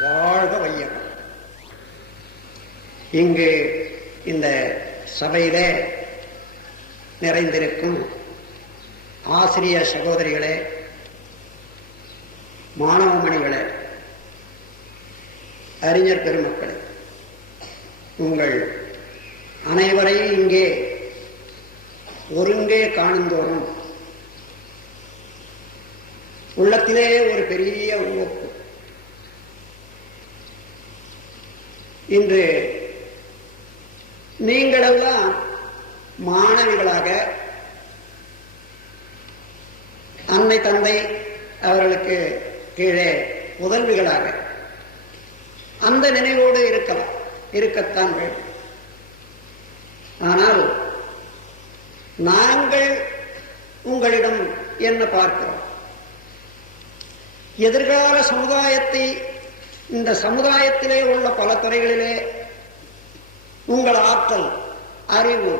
வாழ்க வையகம். இங்கு இந்த சபையிலே நிறைந்திருக்கும் ஆசிரிய சகோதரிகளே, மாணவமணிகளே, அறிஞர் பெருமக்களே, உங்கள் அனைவரையும் இங்கே ஒருங்கே காணுந்தோறும் உள்ளத்திலே ஒரு பெரிய உவப்பு. இன்று நீங்களெல்லாம் மாணவிகளாக அன்னை தந்தை அவர்களுக்கு கீழே முதல்விகளாக அந்த நினைவோடு இருக்கத்தான் வேண்டும். ஆனால் நாங்கள் உங்களிடம் என்ன பார்க்கிறோம்? எதிர்கால சமுதாயத்தை, இந்த சமுதாயத்திலே உள்ள பல துறைகளிலே உங்கள் ஆற்றல், அறிவு,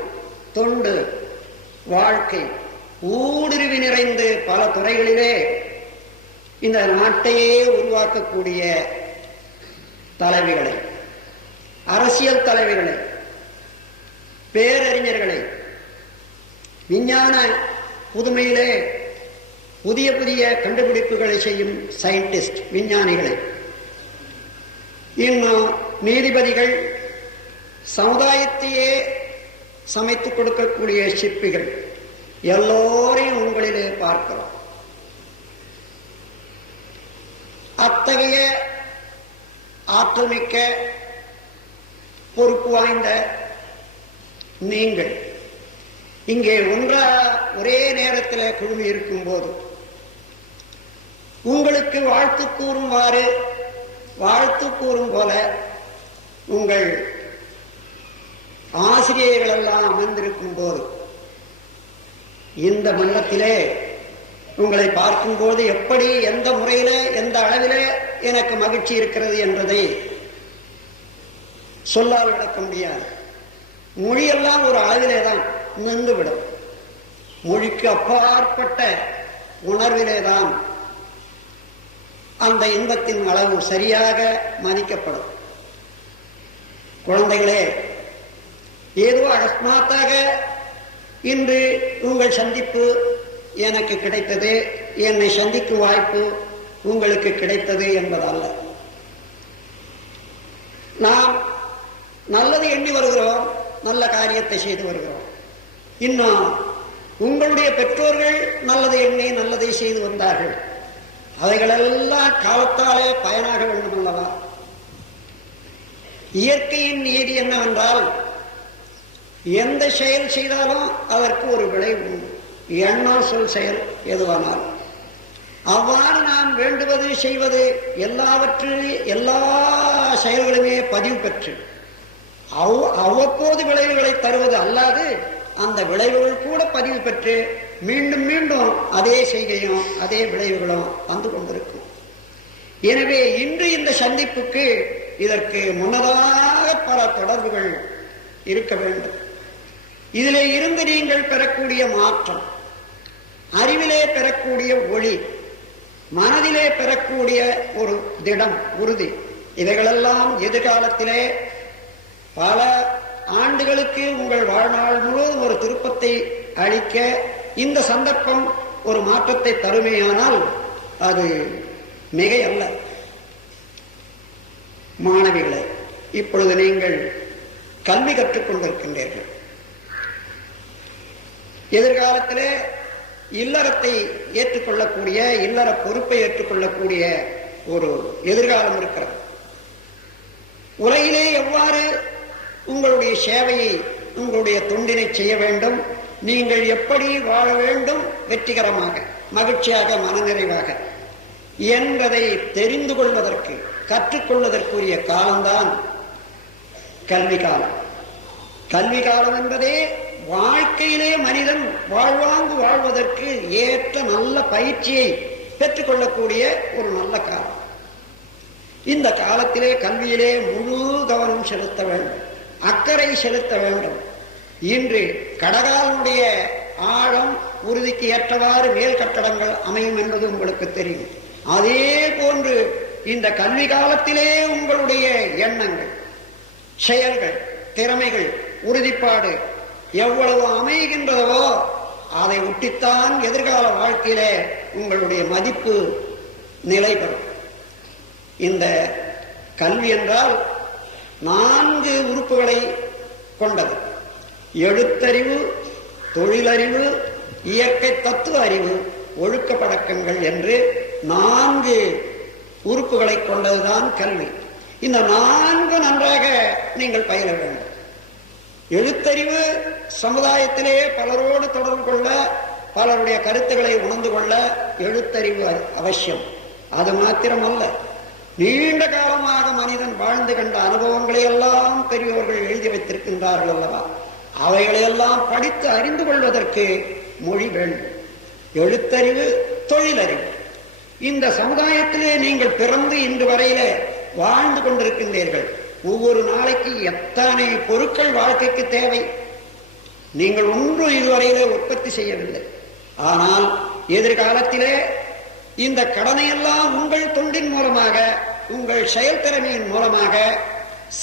தொண்டு, வாழ்க்கை ஊடுருவி நிறைந்து பல துறைகளிலே இந்த நாட்டையே உருவாக்கக்கூடிய தலைவிகளை, அரசியல் தலைவிகளை, பேரறிஞர்களை, விஞ்ஞான புதுமையிலே புதிய புதிய கண்டுபிடிப்புகளை செய்யும் சயின்டிஸ்ட், விஞ்ஞானிகளை, இன்னும் நீதிபதிகள், சமுதாயத்தையே சமைத்துக் கொடுக்கக்கூடிய சிற்பிகள் எல்லோரையும் உங்களிலே பார்க்கிறோம். அத்தகைய ஆற்றல் மிக்க பொறுப்பு வாய்ந்த நீங்கள் இங்கே ஒரே நேரத்தில் குழுமி இருக்கும் போது உங்களுக்கு வாழ்த்து கூறும் போல உங்கள் ஆசிரியர்கள் எல்லாம் அமர்ந்திருக்கும் போது இந்த மண்டலத்திலே உங்களை பார்க்கும்போது எப்படி, எந்த முறையில, எந்த அளவிலே எனக்கு மகிழ்ச்சி இருக்கிறது என்பதை சொல்லால் விளக்க முடியாது. மொழியெல்லாம் ஒரு அளவிலே தான் நின்றுவிடும். மொழிக்கு அப்பாற்பட்ட உணர்விலேதான் அந்த இன்பத்தின் அளவு சரியாக மதிக்கப்படும். குழந்தைகளே, ஏதோ அகஸ்மாத்தாக இன்று உங்கள் சந்திப்பு எனக்கு கிடைத்தது, என்னை சந்திக்கும் வாய்ப்பு உங்களுக்கு கிடைத்தது என்பதல்ல. நாம் நல்லது எண்ணி வருகிறோம், நல்ல காரியத்தை செய்து வருகிறோம். இன்னும் உங்களுடைய பெற்றோர்கள் நல்லது எண்ணி நல்லதை செய்து வந்தார்கள். அவைகளெல்லாம் காலத்தாலே பயனாக வேண்டும் அல்லவா? இயற்கையின் நீதி என்னவென்றால், எந்த செயல் செய்தாலும் அதற்கு ஒரு விளைவு உண்டு. எண்ணம், சொல், செயல் எதுவானால் அவ்வாறு நாம் வேண்டுவது, செய்வது எல்லாவற்றிலும் எல்லா செயல்களுமே பதிவு பெற்று அவ்வப்போது விளைவுகளை தருவது அல்லாது, அந்த விளைவுகள் கூட பதிவு பெற்று மீண்டும் மீண்டும் அதே செய்கையும் அதே விளைவுகளும் வந்து கொண்டிருக்கும். எனவே இன்று இந்த சந்திப்புக்கு இதற்கு முன்னதாக பல தொடர்புகள் இருக்க வேண்டும். இதிலே இருந்து நீங்கள் பெறக்கூடிய மாற்றம், அறிவிலே பெறக்கூடிய ஒளி, மனதிலே பெறக்கூடிய ஒரு திடம், உறுதி, இவைகளெல்லாம் எதிர்காலத்திலே பல ஆண்டுகளுக்கு உங்கள் வாழ்நாள் முழுவதும் ஒரு திருப்பத்தை அளிக்க இந்த சந்தர்ப்பம் ஒரு மாற்றத்தை தருமையானால் அது மிகை அல்ல. மாணவிகளே, இப்பொழுது நீங்கள் கல்வி கற்றுக் கொண்டிருக்கின்றீர்கள். எதிர்காலத்திலே இல்லறத்தை ஏற்றுக்கொள்ளக்கூடிய, இல்லற பொறுப்பை ஏற்றுக்கொள்ளக்கூடிய ஒரு எதிர்காலம் இருக்கிறது. உலகிலே எவ்வாறு உங்களுடைய சேவையை, உங்களுடைய தொண்டினை செய்ய வேண்டும், நீங்கள் எப்படி வாழ வேண்டும் வெற்றிகரமாக, மகிழ்ச்சியாக, மனநிறைவாக என்பதை தெரிந்து கொள்வதற்கு, கற்றுக்கொள்வதற்குரிய காலம்தான் கல்வி காலம். கல்வி காலம் என்பதே வாழ்க்கையிலே மனிதன் வாழ்வாங்கு வாழ்வதற்கு ஏற்ற நல்ல பயிற்சியை பெற்றுக்கொள்ளக்கூடிய ஒரு நல்ல காலம். இந்த காலத்திலே கல்வியிலே முழு கவனம் செலுத்த வேண்டும், அக்கறை செலுத்த வேண்டும். இன்று கடகாலுடைய ஆழம், உறுதிக்கு ஏற்றவாறு மேல் கட்டடங்கள் அமையும் என்பது உங்களுக்கு தெரியும். அதே போன்று இந்த கல்வி காலத்திலே உங்களுடைய எண்ணங்கள், செயல்கள், திறமைகள், உறுதிப்பாடு எவ்வளவு அமைகின்றதோ அதை ஒட்டித்தான் எதிர்கால வாழ்க்கையிலே உங்களுடைய மதிப்பு நிலை பெறும். இந்த கல்வி என்றால் 4 உறுப்புகளை கொண்டது. எழுத்தறிவு, தொழிலறிவு, இயற்கை தத்துவ அறிவு, ஒழுக்க பழக்கங்கள் என்று 4 உறுப்புகளை கொண்டதுதான் கல்வி. இந்த 4 நன்றாக நீங்கள் பயில வேண்டும். எழுத்தறிவு சமுதாயத்திலே பலரோடு தொடர்பு கொள்ள, பலருடைய கருத்துக்களை உணர்ந்து கொள்ள எழுத்தறிவு அவசியம். அது மாத்திரமல்ல, நீண்ட காலமாக மனிதன் வாழ்ந்து கண்ட அனுபவங்களை எல்லாம் பெரியோர்கள் எழுதி வைத்திருக்கின்றார்கள் அல்லவா, அவைகளையெல்லாம் படித்து அறிந்து கொள்வதற்கு மொழி வேண்டும். எழுத்தறிவு, தொழிலறிவு. இந்த சமுதாயத்திலே நீங்கள் பிறந்து இன்று வரையில வாழ்ந்து கொண்டிருக்கின்றீர்கள். ஒவ்வொரு நாளைக்கு எத்தனை பொருட்கள் வாழ்க்கைக்கு தேவை. நீங்கள் ஒன்றும் இதுவரையிலே உற்பத்தி செய்யவில்லை. ஆனால் எதிர்காலத்திலே இந்த கடனையெல்லாம் உங்கள் தொண்டின் மூலமாக, உங்கள் செயல்திறமையின் மூலமாக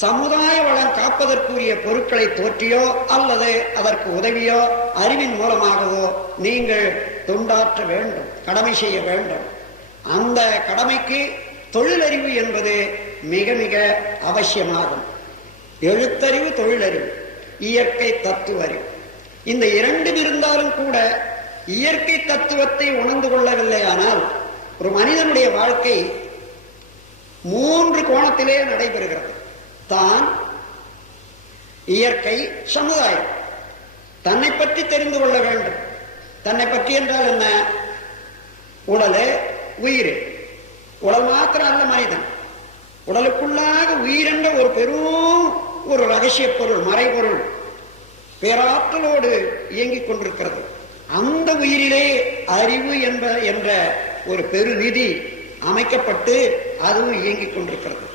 சமுதாய வளம் காப்பதற்குரிய பொருட்களை தோற்றியோ அல்லது அதற்கு உதவியோ அறிவின் மூலமாகவோ நீங்கள் தொண்டாற்ற வேண்டும், கடமை செய்ய வேண்டும். அந்த கடமைக்கு தொழிலறிவு என்பது மிக மிக அவசியமாகும். எழுத்தறிவு, தொழிலறிவு, இயற்கை தத்துவ அறிவு, இந்த 2 இருந்தாலும் கூட இயற்கை தத்துவத்தை உணர்ந்து கொள்ளவில்லையானால் ஒரு மனிதனுடைய வாழ்க்கை 3 கோணத்திலே நடைபெறுகிறது. தான், இயற்கை, சமுதாயம். தன்னை பற்றி தெரிந்து கொள்ள வேண்டும். தன்னை பற்றி என்றால் என்ன? உடலு, உயிர். உடல் மாத்திரம் அல்ல மனிதன். உடலுக்குள்ளாக உயிரென்ற ஒரு பெரும் ஒரு ரகசிய பொருள், மறைபொருள் பேராற்றலோடு இயங்கிக் கொண்டிருக்கிறது. அந்த உயிரிலே அறிவு என்ற ஒரு பெருநிதி அமைக்கப்பட்டு அதுவும் இயங்கிக் கொண்டிருக்கிறது.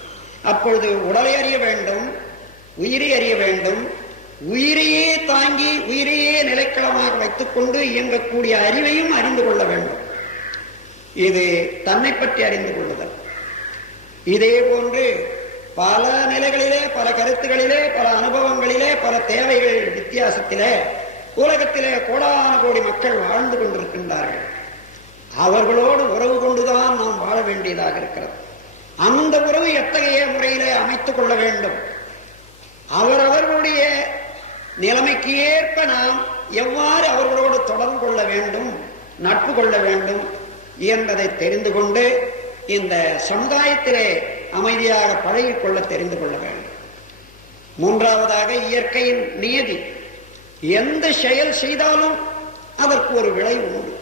அப்பொழுது உடலை அறிய வேண்டும், உயிரை அறிய வேண்டும். உயிரையே தாங்கி, உயிரையே நிலைக்களமாக வைத்துக் கொண்டு இயங்கக்கூடிய அறிவையும் அறிந்து கொள்ள வேண்டும். இது தன்னை பற்றி அறிந்து கொள்ளுதல். இதே போன்று பல நிலைகளிலே, பல கருத்துகளிலே, பல அனுபவங்களிலே, பல தேவைகள் வித்தியாசத்திலே உலகத்திலே கோடான கோடி மக்கள் வாழ்ந்து கொண்டிருக்கின்றார்கள். அவர்களோடு உறவு கொண்டுதான் நாம் வாழ வேண்டியதாக இருக்கிறது. அந்த உறவு எத்தகைய முறையிலே அமைத்துக் கொள்ள வேண்டும், அவரவர்களுடைய நிலைமைக்கு ஏற்ப நாம் எவ்வாறு அவர்களோடு தொடர்பு கொள்ள வேண்டும், நட்பு கொள்ள வேண்டும் என்பதை தெரிந்து கொண்டு இந்த சமுதாயத்திலே அமைதியாக பழகிக்கொள்ள தெரிந்து கொள்ள வேண்டும். 3வதாக இயற்கையின் நியதி. எந்த செயல் செய்தாலும் அதற்கு ஒரு விளைவு உண்டு.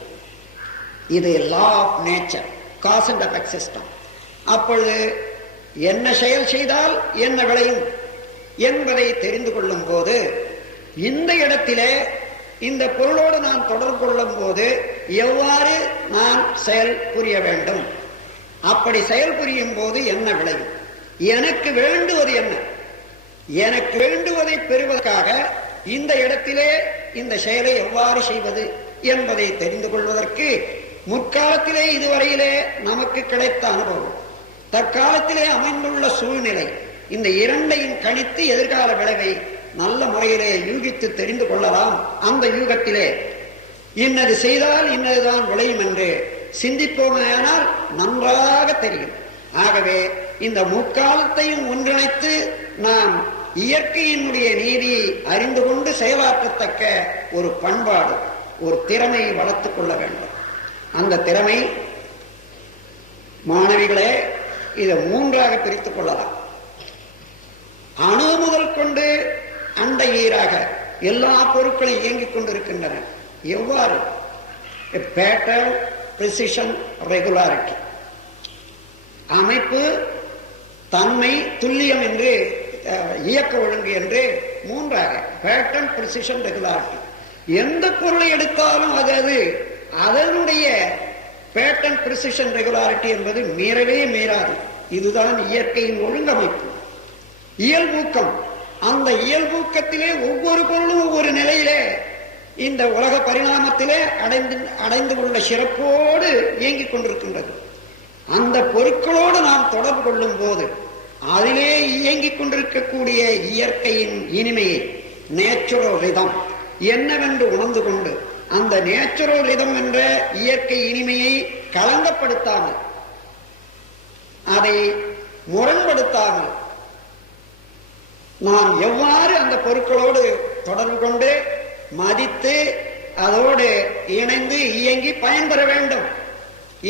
இது law of nature, cause and effect system. அப்பொழுது என்ன செயல் செய்தால் என்ன விளையும் என்பதை தெரிந்து கொள்ளும் போது, இந்த இடத்திலே இந்த பொருளோடு நான் தொடர்பு கொள்ளும் போது எவ்வாறு நான் செயல் புரிய வேண்டும், அப்படி செயல் புரியும் போது என்ன விளையும், எனக்கு வேண்டுவது என்ன, எனக்கு வேண்டுவதை பெறுவதற்காக இந்த இடத்திலே இந்த செயலை எவ்வாறு செய்வது என்பதை தெரிந்து கொள்வதற்கு முற்காலத்திலே இதுவரையிலே நமக்கு கிடைத்த அனுபவம், தற்காலத்திலே அமைந்துள்ள சூழ்நிலை, இந்த 2ஐயும் கணித்து எதிர்கால விளைவை நல்ல முறையிலே யூகித்து தெரிந்து கொள்ளலாம். அந்த யூகத்திலே இன்னது செய்தால் இன்னதுதான் விளையும் என்று சிந்திப்போமையானால் நன்றாக தெரியும். ஆகவே இந்த முக்காலத்தையும் ஒன்றிணைத்து நாம் இயற்கையினுடைய நீதியை அறிந்து கொண்டு செயலாற்றத்தக்க ஒரு பண்பாடு, ஒரு திறமையை வளர்த்துக் கொள்ள வேண்டும். அந்த திறமை, மாணவிகளே, இதை 3ஆக பிரித்துக் கொள்ளலாம். அணு முதல் கொண்டு அண்டை ஈராக எல்லா பொருட்களும் இயங்கிக் கொண்டிருக்கின்றன. எவ்வாறு? Pattern, precision, regularity. அமைப்பு, தன்மை, துல்லியம் என்று, இயக்க ஒழுங்கு என்று 3ஆக பேட்டர்ன், பிரிசிஷன், ரெகுலாரிட்டி. எந்த பொருளை எடுத்தாலும் அது அதனுடைய பேட்டர்ன், பிரிசிஷன், ரெகுலாரிட்டி என்பது மீறவே மீறாது. இதுதான் இயற்கையின் ஒழுங்கமைப்பு. இயல்பூக்கம். அந்த இயல்பூக்கத்திலே ஒவ்வொரு பொருளும் ஒவ்வொரு நிலையிலே இந்த உலக பரிணாமத்திலே அடைந்து உள்ள சிறப்போடு இயங்கிக் கொண்டிருக்கின்றது. அந்த பொருட்களோடு நாம் தொடர்பு கொள்ளும் போது அதிலே இயங்கிக் கொண்டிருக்கக்கூடிய இயற்கையின் இனிமையை, நேச்சுரல் ரிதம் என்னவென்று உணர்ந்து கொண்டு அந்த நேச்சுரல் ரிதம் என்ற இயற்கை இனிமையை களங்கப்படுத்தாமல், அதை முரண்படுத்தாமல் நாம் எவ்வாறு அந்த பொருட்களோடு தொடர்பு கொண்டு மதித்து அதோடு இணைந்து இயங்கி பயன்பெற வேண்டும்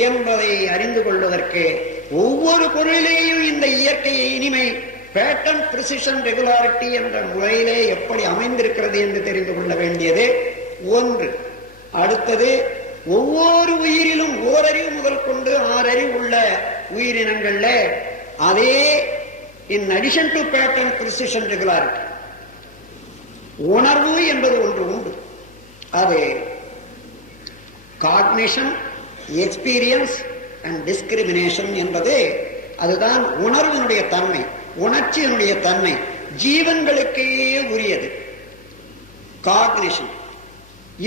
என்பதை அறிந்து கொள்வதற்கு ஒவ்வொரு பொருளிலேயும் இந்த இயற்கை இனிமை பேட்டர்ன், பிரிசிஷன், ரெகுலாரிட்டி என்ற முறையிலே எப்படி அமைந்திருக்கிறது என்று தெரிந்து கொள்ள வேண்டியது ஒன்று. அடுத்தது, ஒவ்வொரு உயிரிலும் ஓரறிவு முதல் கொண்டு 6 அறிவு உள்ள உயிரினங்கள்ல அதே in addition to pattern, precision, regularity உணர்வு என்பது ஒன்று உண்டு. அது காக்னிஷன், எக்ஸ்பீரியன்ஸ் அண்ட் டிஸ்கிரிமினேஷன் என்பது அதுதான் உணர்வினுடைய தன்மை, உணர்ச்சியினுடைய தன்மை, ஜீவன்களுக்கே உரியது. காக்னிஷன்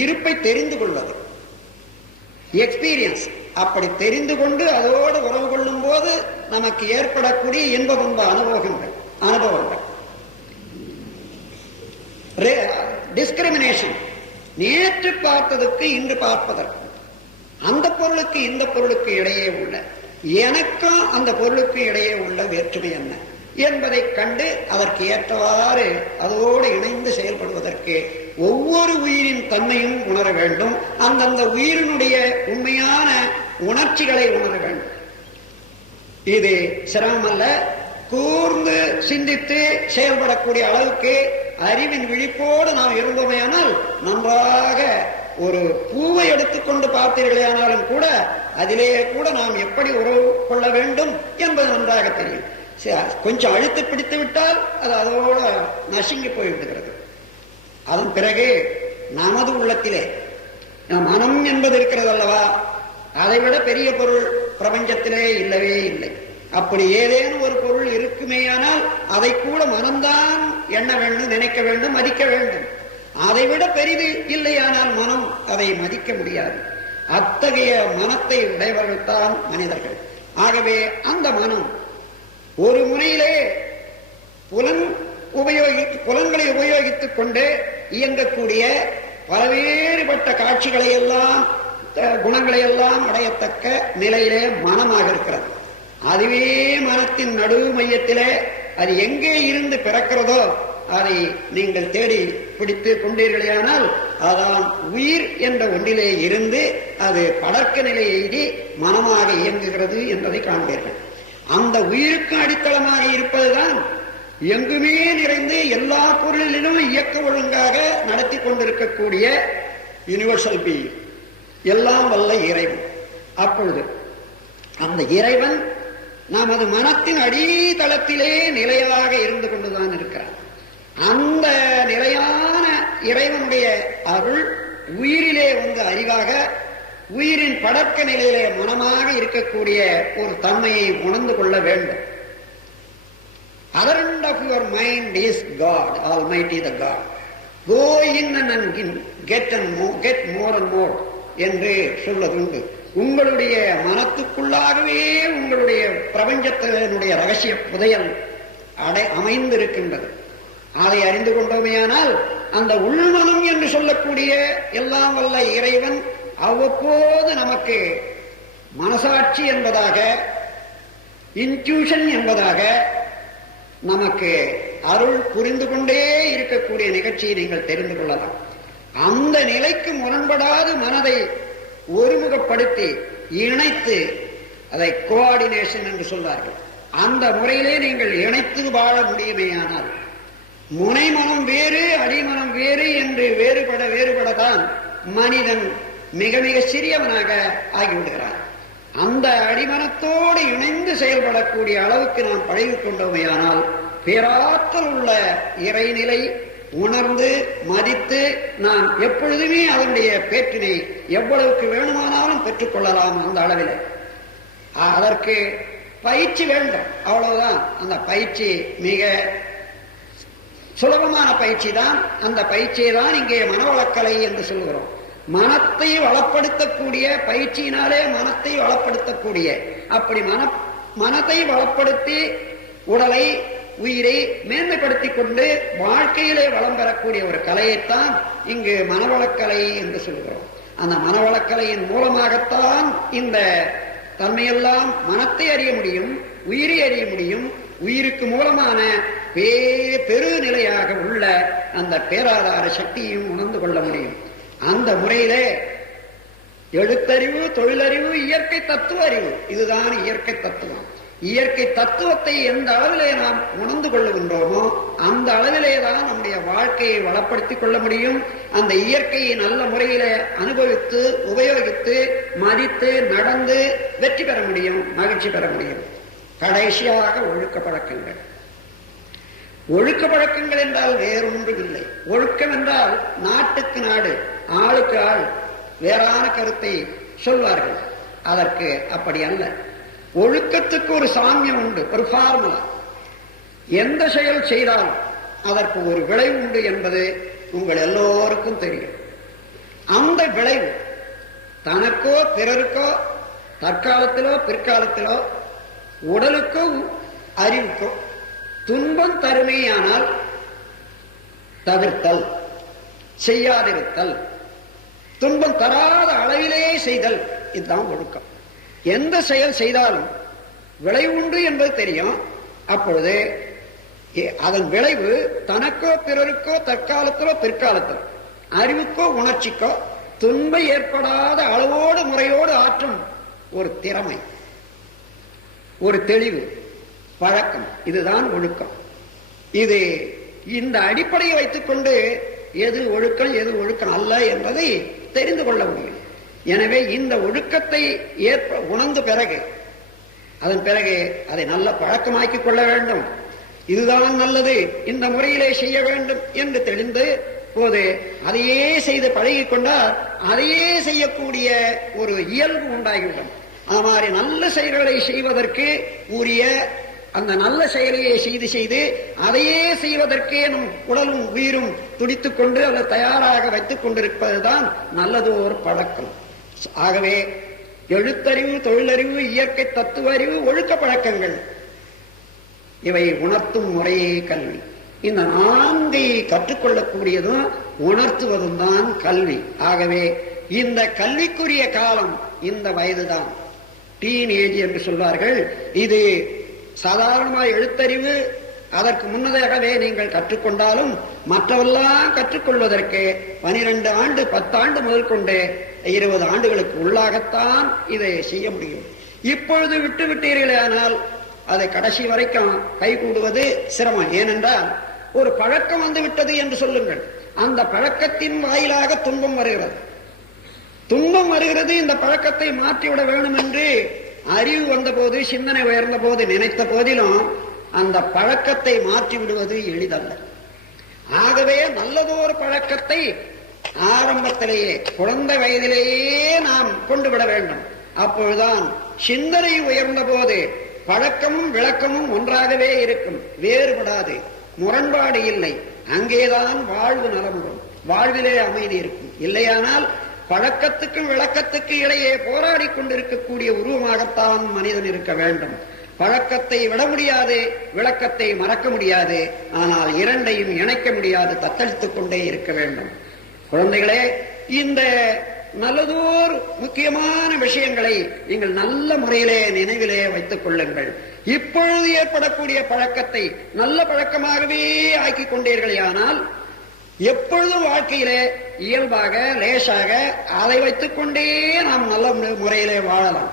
இருப்பை தெரிந்து கொள்வது, எக்ஸ்பீரியன்ஸ் அப்படி தெரிந்து கொண்டு அதோடு உறவு கொள்ளும் போது நமக்கு ஏற்படக்கூடிய இன்ப துன்ப அனுபவங்கள். டிஸ்கிரிமினேஷன் நேற்று பார்த்ததற்கு இன்று பார்ப்பதற்கு, அந்த பொருளுக்கு இந்த பொருளுக்கு இடையே உள்ள, எனக்கும் அந்த பொருளுக்கு இடையே உள்ள வேற்றுமை என்ன என்பதை கண்டு அதற்கு ஏற்றவாறு அதோடு இணைந்து செயல்படுவதற்கு ஒவ்வொரு உயிரின் தன்மையும் உணர வேண்டும். அந்தந்த உயிரினுடைய உண்மையான உணர்ச்சிகளை உணர வேண்டும். இது சிரமமல்ல. கூர்ந்து சிந்தித்து செயல்படக்கூடிய அளவுக்கு அறிவின் விழிப்போடு நாம் இருந்தோமையானால் நன்றாக ஒரு பூவை எடுத்துக்கொண்டு பார்த்தீர்களே ஆனாலும் கூட அதிலே கூட நாம் எப்படி உறவு கொள்ள வேண்டும் என்பது நன்றாக தெரியும். கொஞ்சம் அழுத்து பிடித்து விட்டால் அது அதோட நசுங்கி போய்விடுகிறது. அதன் பிறகு நமது உள்ளத்திலே மனம் என்பது இருக்கிறது அல்லவா, அதைவிட பெரிய பொருள் பிரபஞ்சத்திலே இல்லவே இல்லை. அப்படி ஏதேனும் ஒரு பொருள் இருக்குமேயானால் அதை கூட மனம்தான் எண்ண வேண்டும், நினைக்க வேண்டும், மதிக்க வேண்டும். அதைவிட பெரிது இல்லையானால் மனம் அதை மதிக்க முடியாது. அத்தகைய மனத்தை உடையவர்கள்தான் மனிதர்கள். ஆகவே அந்த மனம் ஒரு முனையிலே புலன்களை உபயோகித்துக் கொண்டு இயங்கக்கூடிய பல்வேறுபட்ட காட்சிகளை எல்லாம், குணங்களை எல்லாம் அடையத்தக்க நிலையிலே மனமாக இருக்கிறது. அதுவே மனத்தின் நடு மையத்திலே அது எங்கே இருந்து பிறக்கிறதோ அதை நீங்கள் தேடி பிடித்து கொண்டீர்களேயானால் அதான் உயிர் என்ற ஒன்றிலே இருந்து அது படர்க்க நிலை எய்தி மனமாக இயங்குகிறது என்பதை காண்பீர்கள். அந்த உயிருக்கு அடித்தளமாக இருப்பதுதான் எங்குமே நிறைந்து எல்லா பொருளிலும் இயக்க ஒழுங்காக நடத்தி கொண்டிருக்கக்கூடிய யூனிவர்சல் பீயிங், எல்லாம் வல்ல இறைவன். அப்பொழுது அந்த இறைவன் நமது மனத்தின் அடித்தளத்திலே நிலையாக இருந்து கொண்டுதான் இருக்கிறார். அந்த நிலையான இறைவனுடைய அருள் உயிரிலே வந்து அறிவாக, உயிரின் படக்க நிலையிலே மனமாக இருக்கக்கூடிய ஒரு தன்மையை உணர்ந்து கொள்ள வேண்டும். Other end of your mind is God, Almighty the God. Go in and get more and more என்று சொல்வதுண்டு. உங்களுடைய மனத்துக்குள்ளாகவே உங்களுடைய பிரபஞ்சத்தினுடைய ரகசிய புதையல் அமைந்திருக்கின்றது. அதை அறிந்து கொண்டோமேயானால் அந்த உள்மனம் என்று சொல்லக்கூடிய எல்லாம் வல்ல இறைவன் அவ்வப்போது நமக்கு மனசாட்சி என்பதாக, இன்ட்யூஷன் என்பதாக நமக்கு அருள் புரிந்து கொண்டே இருக்கக்கூடிய நிகழ்ச்சியை நீங்கள் தெரிந்து கொள்ளலாம். அந்த நிலைக்கு முரண்படாது மனதை ஒருமுகப்படுத்தி இணைத்து, அதை கோஆர்டினேஷன் என்று சொல்வார்கள், அந்த முறையிலே நீங்கள் இணைத்து வாழ முடியுமேயானால் முனை மனம் வேறு அடிமனம் வேறு என்று வேறுபடத்தான் மனிதன் மிக மிக சிறியவனாக ஆகிவிடுகிறான். அந்த அடிமனத்தோடு இணைந்து செயல்படக்கூடிய அளவுக்கு நாம் பழகிக் கொண்டோமையானால் பேராற்றல் உள்ள இறைநிலை உணர்ந்து மதித்து நாம் எப்பொழுதுமே அதனுடைய பேற்றினை எவ்வளவுக்கு வேணுமானாலும் பெற்றுக்கொள்ளலாம். அந்த அளவில் அதற்கு பயிற்சி வேண்டும், அவ்வளவுதான். அந்த பயிற்சி மிக சுலபமான பயிற்சி தான். அந்த பயிற்சியை தான் இங்கே மனவளக்கலை என்று சொல்கிறோம். மனத்தை வளப்படுத்தக்கூடிய பயிற்சியினாலே மனத்தை வளப்படுத்தக்கூடிய அப்படி மனத்தை வளப்படுத்தி உடலை உயிரை மேன்மைப்படுத்திக் கொண்டு வாழ்க்கையிலே வளம் பெறக்கூடிய ஒரு கலையைத்தான் இங்கு மனவளக்கலை என்று சொல்கிறோம். அந்த மனவளக்கலையின் மூலமாகத்தான் இந்த தன்மையெல்லாம் மனத்தை அறிய முடியும், உயிரை அறிய முடியும். உயிருக்கு மூலமான பெருநிலையாக உள்ள அந்த பேராதார சக்தியையும் உணர்ந்து கொள்ள முடியும். அந்த முறையிலே எழுத்தறிவு, தொழிலறிவு, இயற்கை தத்துவ அறிவு, இதுதான் இயற்கை தத்துவம். இயற்கை தத்துவத்தை எந்த அளவிலே நாம் உணர்ந்து கொள்ளுகின்றோமோ அந்த அளவிலே தான் நம்முடைய வாழ்க்கையை வளப்படுத்திக் கொள்ள முடியும். அந்த இயற்கையை நல்ல முறையிலே அனுபவித்து உபயோகித்து மதித்து நடந்து வெற்றி பெற முடியும், மகிழ்ச்சி பெற முடியும். கடைசியாக ஒழுக்க பழக்கங்கள். ஒழுக்க பழக்கங்கள் என்றால் வேறொன்றும் இல்லை. ஒழுக்கம் என்றால் நாட்டுக்கு நாடு, ஆளுக்கு ஆள் வேறான கருத்தை சொல்வார்கள். அதற்கு அப்படி அல்ல. ஒழுக்கத்துக்கு ஒரு சாமியம் உண்டு, ஒரு ஃபார்முலா. எந்த செயல் செய்தாலும் அதற்கு ஒரு விளைவு உண்டு என்பது உங்கள் எல்லோருக்கும் தெரியும். அந்த விளைவு தனக்கோ பிறருக்கோ தற்காலத்திலோ பிற்காலத்திலோ உடலுக்கோ அறிவுக்கோ துன்பம் தருமையானால் தவிர்த்தல், செய்யாதிருத்தல், துன்பம் தராத அளவிலேயே செய்தல், இதுதான் ஒழுக்கம். எந்த செயல் செய்தாலும் விளைவு உண்டு என்பது தெரியும். அப்பொழுது அதன் விளைவு தனக்கோ பிறருக்கோ தற்காலத்திலோ பிற்காலத்திலோ அறிவுக்கோ உணர்ச்சிக்கோ துன்பம் ஏற்படாத அளவோடு முறையோடு ஆற்றும் ஒரு திறமை, ஒரு தெளிவு, பழக்கம், இதுதான் ஒழுக்கம். இது இந்த அடிப்படையை வைத்துக் கொண்டு எது ஒழுக்கம் எது ஒழுக்கம் அல்ல என்பதை தெரிந்து கொள்ள முடியும். எனவே இந்த ஒழுக்கத்தை உணர்ந்த பிறகு அதன் பிறகு அதை நல்ல பழக்கமாக்கிக் கொள்ள வேண்டும். இதுதான் நல்லது, இந்த முறையிலே செய்ய வேண்டும் என்று தெளிந்து போது அதையே செய்து பழகிக் கொண்டால் அதையே செய்யக்கூடிய ஒரு இயல்பு உண்டாகிவிடும். அது மாதிரி நல்ல செயல்களை செய்வதற்கு உரிய அந்த நல்ல செயலையே செய்து செய்து அதையே செய்வதற்கே நம் உடலும் உயிரும் துடித்துக் கொண்டு அதை தயாராக வைத்துக் கொண்டிருப்பதுதான் நல்லது ஒரு பழக்கம். ஆகவே எழுத்தறிவு, தொழிலறிவு, இயற்கை தத்துவ அறிவு, ஒழுக்க பழக்கங்கள் இவை உணர்த்தும் முறையே கல்வி. இந்த நான்கை கற்றுக்கொள்ளக்கூடியதும் உணர்த்துவதும் தான் கல்வி. ஆகவே இந்த கல்விக்குரிய காலம் இந்த வயதுதான், டீன் ஏஜ் என்று சொல்வார்கள். இது சாதாரணமாக எழுத்தறிவு அதற்கு முன்னதாகவே நீங்கள் கற்றுக்கொண்டாலும் மற்றவெல்லாம் கற்றுக்கொள்வதற்கு 12 ஆண்டு 10 ஆண்டு முதல் கொண்டு 20 ஆண்டுகளுக்கு உள்ளாகத்தான் இதை செய்ய முடியும். இப்பொழுது விட்டு விட்டீர்களே ஆனால் அதை கடைசி வரைக்கும் கைகூடுவது சிரமம். ஏனென்றால் ஒரு பழக்கம் வந்து விட்டது என்று சொல்லுங்கள், அந்த பழக்கத்தின் வாயிலாக துன்பம் வருகிறது. துன்பம் வருகிறது, இந்த பழக்கத்தை மாற்றிவிட வேண்டும் என்று அறிவு வந்த போது, சிந்தனை உயர்ந்த போது நினைத்த போதிலும் அந்த பழக்கத்தை மாற்றி விடுவது எளிதல்ல. ஆகவே நல்லதொரு பழக்கத்தை ஆரம்பத்திலேயே குழந்தை வயதிலேயே நாம் கொண்டு விட வேண்டும். அப்பொழுதுதான் சிந்தனை உயர்ந்த போது பழக்கமும் விளக்கமும் ஒன்றாகவே இருக்கும், வேறுபடாது, முரண்பாடு இல்லை. அங்கேதான் வாழ்வு நலமுறும், வாழ்விலே அமைதி இருக்கும். இல்லையானால் பழக்கத்துக்கும் விளக்கத்துக்கு இடையே போராடி கொண்டிருக்கக்கூடிய உருவமாகத்தான் மனிதன் இருக்க வேண்டும். பழக்கத்தை விட முடியாது, விளக்கத்தை மறக்க முடியாது, ஆனால் இரண்டையும் இணைக்க முடியாது, தத்தளித்துக் கொண்டே இருக்க வேண்டும். குழந்தைகளே, இந்த நல்லதோர் முக்கியமான விஷயங்களை நீங்கள் நல்ல முறையிலே நினைவிலே வைத்துக் கொள்ளுங்கள். இப்பொழுது ஏற்படக்கூடிய பழக்கத்தை நல்ல பழக்கமாகவே ஆக்கிக் கொண்டீர்களேயானால் எப்பொழுதும் வாழ்க்கையிலே இயல்பாக லேசாக அதை வைத்துக் கொண்டே நாம் நல்ல முறையிலே வாழலாம்.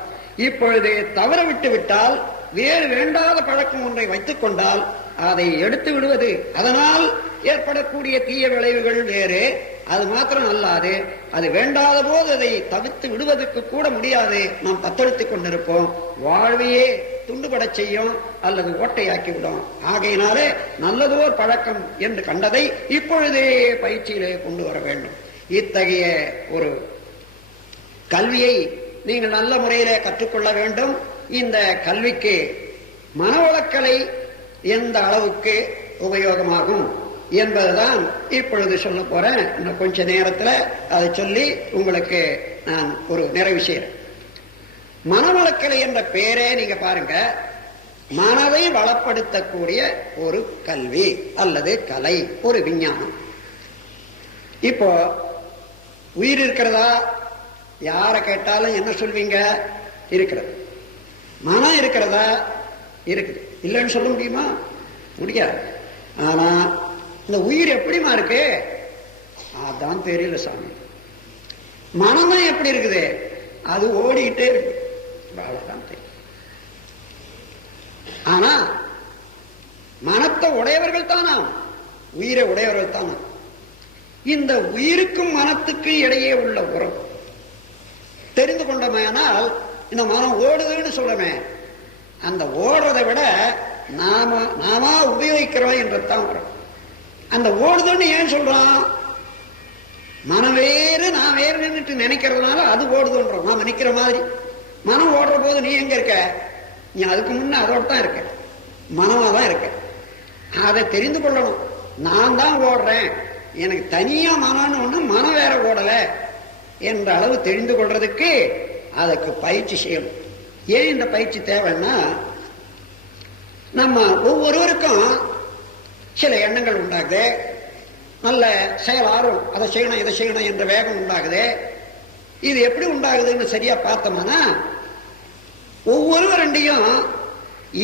இப்பொழுது தவற விட்டு விட்டால், வேறு வேண்டாத பழக்கம் ஒன்றை வைத்துக் கொண்டால் அதை எடுத்து விடுவது, அதனால் ஏற்படக்கூடிய தீய விளைவுகள் வேறு. அது மாத்திரம் அல்லாது அது வேண்டாத போது அதை தவிர்த்து விடுவதற்கு கூட முடியாது, நாம் தத்தளித்துக் கொண்டிருப்போம். வாழ்வையே துண்டுபட செய்யும் அல்லது ஓட்டையாக்கிவிடும். ஆகையினாலே நல்லதோர் பழக்கம் என்று கண்டதை இப்பொழுதே பயிற்சியிலே கொண்டு வர வேண்டும். இத்தகைய ஒரு கல்வியை நீங்கள் நல்ல முறையிலே கற்றுக்கொள்ள வேண்டும். இந்த கல்விக்கு மனவளக்கலை எந்த அளவுக்கு உபயோகமாகும் என்பதுதான் இப்பொழுது சொல்ல போறேன். இன்னும் கொஞ்ச நேரத்தில் அதை சொல்லி உங்களுக்கு நான் ஒரு நிறைவு செய்கிறேன். மனவளக்கலை என்ற பெயரே நீங்க பாருங்க, மனதை வளப்படுத்தக்கூடிய ஒரு கல்வி அல்லது கலை, ஒரு விஞ்ஞானம். இப்போ உயிர் இருக்கிறதா? யாரை கேட்டாலும் என்ன சொல்வீங்க? இருக்கிறது. மனம் இருக்கிறதா? இருக்குது. இல்லைன்னு சொல்ல முடியுமா? முடியாது. ஆனா இந்த உயிர் எப்படிமா இருக்கு? அதான் தெரியல சாமி. மனம்தான் எப்படி இருக்குது? அது ஓடிக்கிட்டே இருக்கு. அவ்வளவுதான் தெரியும். ஆனா மனத்தை உடையவர்கள் தானா? உயிரை உடையவர்கள் தானா? இந்த உயிருக்கும் மனத்துக்கு இடையே உள்ள உறவு தெரிந்து கொண்டமையானால் இந்த மனம் ஓடுதுன்னு சொல்றமே, அந்த ஓடுறதை விட நாம உபயோகிக்கிறோம் என்றதான் வரும். அந்த ஓடுதுன்னு ஏன் சொல்றோம்? மனம் வேறு நான் வேறு நின்றுட்டு நினைக்கிறதுனால அது ஓடுதுன்றோம். நாம நிக்கிற மாதிரி. மனம் ஓடுற போது நீ எங்க இருக்க? நீ அதுக்கு முன்ன அதோட தான் இருக்க, மனமா தான் இருக்க. அதை தெரிந்து கொள்ளணும். நான் தான் ஓடுறேன், எனக்கு தனியா மனம்னு ஒண்ணு, மனம் வேற ஓடல என்ற அளவு தெரிந்து கொள்றதுக்கு அதுக்கு பயிற்சி செய்யணும். ஏன் இந்த பயிற்சி தேவைன்னா, நம்ம ஒவ்வொருவருக்கும் சில எண்ணங்கள் உண்டாகுது, நல்ல செயல் ஆர்வம், அதை செய்யணும் இதை செய்யணும் என்ற வேகம் உண்டாகுது. இது எப்படி உண்டாகுதுன்னு சரியா பார்த்தோம்னா, ஒவ்வொருவருடையும்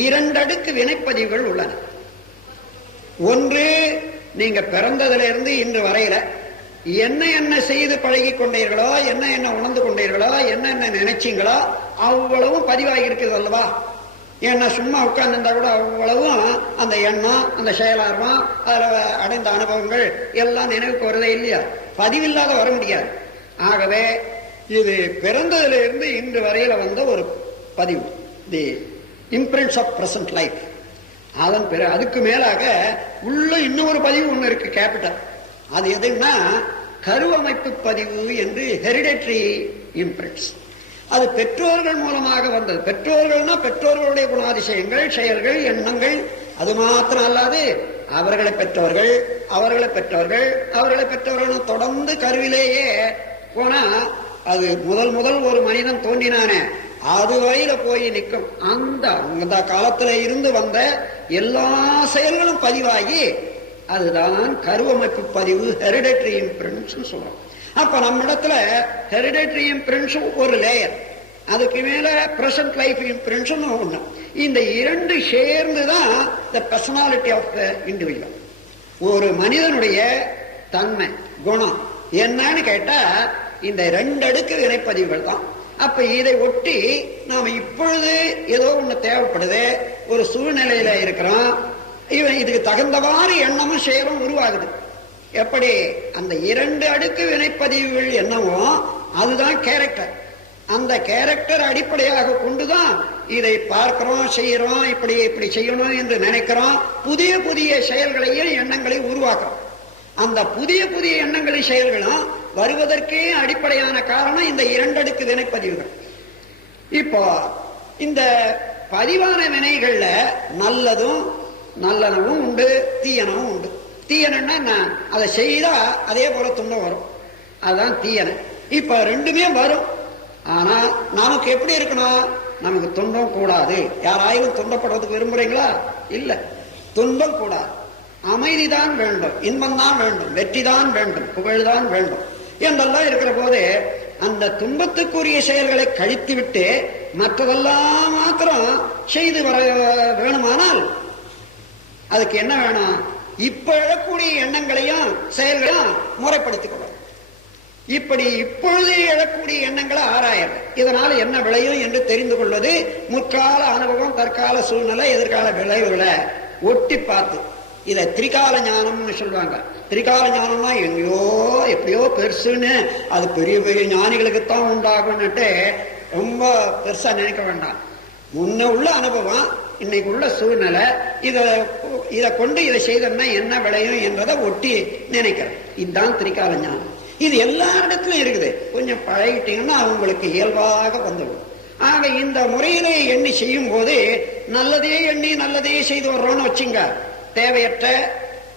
2 அடுக்கு வினைப்பதிவுகள் உள்ளன. ஒன்று, நீங்க பிறந்ததுல இருந்து இன்று வரையில என்ன என்ன செய்து பழகி கொண்டீர்களோ, என்ன என்ன உணர்ந்து கொண்டீர்களோ, என்ன என்ன நினைச்சீங்களோ அவ்வளவும் பதிவாகி இருக்குது அல்லவா? ஏன்னா சும்மா உட்கார்ந்துருந்தா கூட அவ்வளவும் அந்த எண்ணம், அந்த செயலார்வம், அதுல அடைந்த அனுபவங்கள் எல்லாம் நினைவுக்கு வருதே இல்லையா? பதிவில்லாத வர முடியாது. ஆகவே இது பிறந்ததுல இருந்து இன்று வரையில வந்த ஒரு பதிவு, தி இம்பிரிண்ட்ஸ் ஆஃப் பிரசன்ட் லைஃப். அதன் பிறகு அதுக்கு மேலாக உள்ள இன்னொரு பதிவு ஒண்ணு இருக்கு, கேபிட்டல். அது எதுன்னா கருவமைப்பு பதிவு என்று, ஹெரிடேட்டரி இம்பிரிண்ட்ஸ். அது பெற்றோர்கள் மூலமாக வந்தது. பெற்றோர்கள்னா பெற்றோர்களுடைய குணாதிசயங்கள், செயல்கள், எண்ணங்கள். அது மாத்திரம் அல்லாது அவர்களை பெற்றவர்கள், அவர்களை பெற்றவர்கள், அவர்களை பெற்றவர்கள் தொடர்ந்து கருவிலேயே போனா அது முதல் ஒரு மனிதன் தோன்றினானே அது வரையில போய் நிற்கும். அந்த காலத்துல இருந்து வந்த எல்லா செயல்களும் பதிவாகி அதுதான் கருவமைப்பு பதிவு, ஹெரிடேட்டரி இம்பிரிண்ட்ஸ் சொல்றோம். அப்ப நம்ம இடத்துல ஹெரிடேட்டரி இம்பிரிண்ட்ஸ் ஒரு லேயர், அதுக்கு மேல பிரசன்ட் லைஃப் இம்பிரிண்ட்ஸ் ஒண்ணு. இந்த 2 சேர்ந்துதான் the personality of the individual. ஒரு மனிதனுடைய தன்மை, குணம் என்னன்னு கேட்டா இந்த 2 அடுக்கு வினைப்பதிவுகள் தான். அப்ப இதை ஒட்டி நாம இப்பொழுது ஏதோ ஒண்ணு தேவைப்படுது, ஒரு சூழ்நிலையில இருக்கிறோம், இவன் இதுக்கு தகுந்தவாறு எண்ணமும் செயலும் உருவாகுது. எப்படி? அந்த 2 அடுக்கு வினைப்பதிவுகள் என்னவோ அதுதான் கேரக்டர். அந்த கேரக்டர் அடிப்படையாக கொண்டுதான் இதை பார்க்கிறோம், செய்யறோம், இப்படி செய்யணும் என்று நினைக்கிறோம். புதிய புதிய செயல்களையும் எண்ணங்களையும் உருவாக்குறோம். அந்த புதிய புதிய எண்ணங்களின் செயல்களும் வருவதற்கே அடிப்படையான காரணம் இந்த 2 அடுக்கு வினைப்பதிவுகள். இப்போ இந்த பதிவான வினைகள்ல நல்லதும் நல்லனவும் உண்டு, தீயனவும் உண்டு. தீயனா அதை செய்தா அதே போல துன்பம் வரும், அதுதான் தீயன. இப்ப 2மே வரும். ஆனா நமக்கு எப்படி இருக்கணும்? நமக்கு துன்பம் கூடாது. யாராயிலும் துன்பப்படுறதுக்கு விரும்புறீங்களா? இல்ல, துன்பம் கூடாது. அமைதிதான் வேண்டும், இன்பம் தான் வேண்டும், வெற்றி தான் வேண்டும், புகழ்தான் வேண்டும் என்றெல்லாம் இருக்கிற போது அந்த துன்பத்துக்குரிய செயல்களை கழித்து விட்டு மற்றதெல்லாம் மாத்திரம் செய்து வர வேணுமானால் அதுக்கு என்ன வேணும்? இப்ப எழக்கூடிய எண்ணங்களையும் செயல்களையும் முறைப்படுத்திக் கொள்ள. இப்படி இப்பொழுது எழக்கூடிய எண்ணங்களை ஆராயறது, இதனால என்ன விளையும் என்று தெரிந்து கொள்வது, முற்கால அனுபவம், தற்கால சூழ்நிலை, எதிர்கால விளைவுகளை ஒட்டி பார்த்து, இதை திரிகால ஞானம்னு சொல்லுவாங்க. திரிகால ஞானம்னா எங்கேயோ எப்படியோ பெருசுன்னு, அது பெரிய பெரிய ஞானிகளுக்குத்தான் உண்டாகும்னுட்டு ரொம்ப பெருசா நினைக்க வேண்டாம். முன்ன உள்ள அனுபவம், இன்னைக்கு உள்ள சூழ்நிலை, இதை கொண்டு இதை செய்தோம்னா என்ன விளையும் என்றதை ஒட்டி நினைக்கிறேன். இதுதான் திரிகால ஞானம். இது எல்லா இடத்துலயும் இருக்குது. கொஞ்சம் பழகிட்டீங்கன்னா அவங்களுக்கு இயல்பாக வந்துடும். ஆக இந்த முறையிலே எண்ணி செய்யும் போது நல்லதே எண்ணி நல்லதே செய்து வர்றோம்னு வச்சுங்க, தேவையற்ற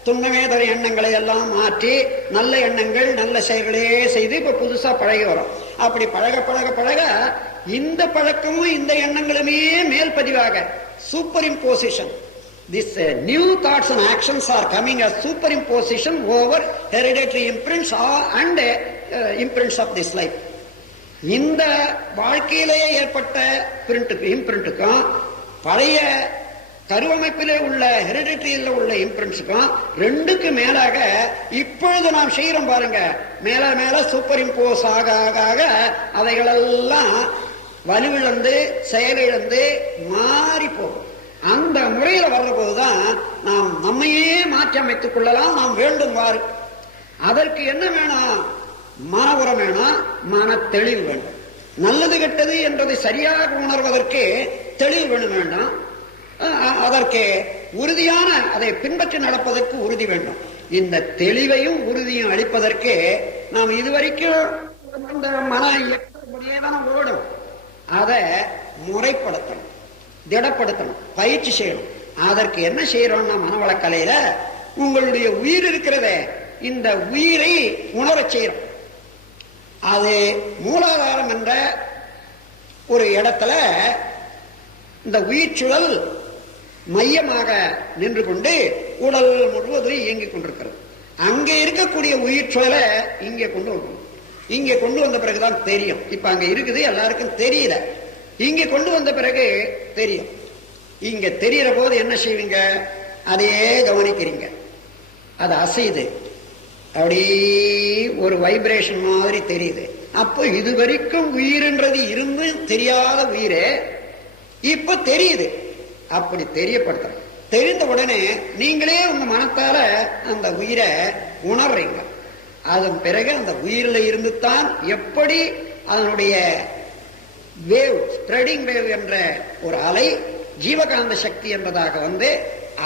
துன்பமே தர எண்ணங்களை எல்லாம் மாற்றி நல்ல எண்ணங்கள் நல்ல செயல்களே செய்து இப்ப புதுசா பழகி வரும். அப்படி பழக பழக பழக இந்த பழக்கமும் இந்த எண்ணங்களுமே மேல் பதிவாக super imposition. This new thoughts and actions are coming as superimposition over hereditary imprints and imprints of this life. இந்த வாழ்க்கையிலேயே ஏற்பட்ட இம்பிரிண்ட்டுக்கும் பழைய கருவமைப்பிலே உள்ள ஹெரிடிட்டரியில் உள்ள இம்பிரிண்ட்ஸுக்கும் ரெண்டுக்கு மேலாக இப்பொழுது நாம் செய்யறோம் பாருங்க, மேல மேல சூப்பர் இம்போஸ் ஆக ஆக அவைகளெல்லாம் வலுவிழந்து செயலிழந்து மாறி போகும். அந்த முறையில வர்ற போதுதான் நாம் நம்மையே மாற்றி அமைத்துக் கொள்ளலாம். நாம் வேண்டும்வாறு அதற்கு என்ன வேணும்? மன உரம் வேணும், மன தெளிவு வேண்டும். நல்லது கெட்டது என்பதை சரியாக உணர்வதற்கு தெளிவு வேணும் வேண்டாம். அதற்கு உறுதியான அதை பின்பற்றி நடப்பதற்கு உறுதி வேண்டும். இந்த தெளிவையும் உறுதியும் அளிப்பதற்கு நாம் இதுவரைக்கும் அந்த மன இயக்கப்படியே தானே ஓடும். அதை முறைப்படுத்தணும், திடப்படுத்தணும், பயிற்சி செய்யணும். அதற்கு என்ன செய்யறோம்னா மனவளக்கலையில உங்களுடைய உயிர் இருக்கிறதே, இந்த உயிரை உணரச் செய்யறோம். அது மூலாதாரம் என்ற ஒரு இடத்துல இந்த உயிர்ச்சுழல் மையமாக நின்று கொண்டு உடல் முழுவதும் இயங்கிக் கொண்டிருக்கிறது. அங்கே இருக்கக்கூடிய உயிர்ச்சுழலை இங்கே கொண்டு வரணும். இங்கே கொண்டு வந்த பிறகுதான் தெரியும். இப்ப அங்க இருக்குது, எல்லாருக்கும் தெரியல. இங்க கொண்டு வந்த பிறகு தெரியும். இங்க தெரியற போது என்ன செய்வீங்க? அதையே கவனிக்கிறீங்க. அது அசையுது, அப்படி ஒரு வைப்ரேஷன் மாதிரி தெரியுது. அப்போ இதுவரைக்கும் உயிர்ன்றது இருந்து தெரியாத உயிரே இப்ப தெரியுது. அப்படி தெரியப்படுத்துறோம். தெரிந்த உடனே நீங்களே உங்க மனத்தால அந்த உயிரை உணர்றீங்க. அதன் பிறகு அந்த உயிரில் இருந்து தான் எப்படி அதனுடைய வேவ், ஸ்ப்ரெடிங் வேவ் என்ற ஒரு அலை ஜீவகாந்த சக்தி என்பதாக வந்து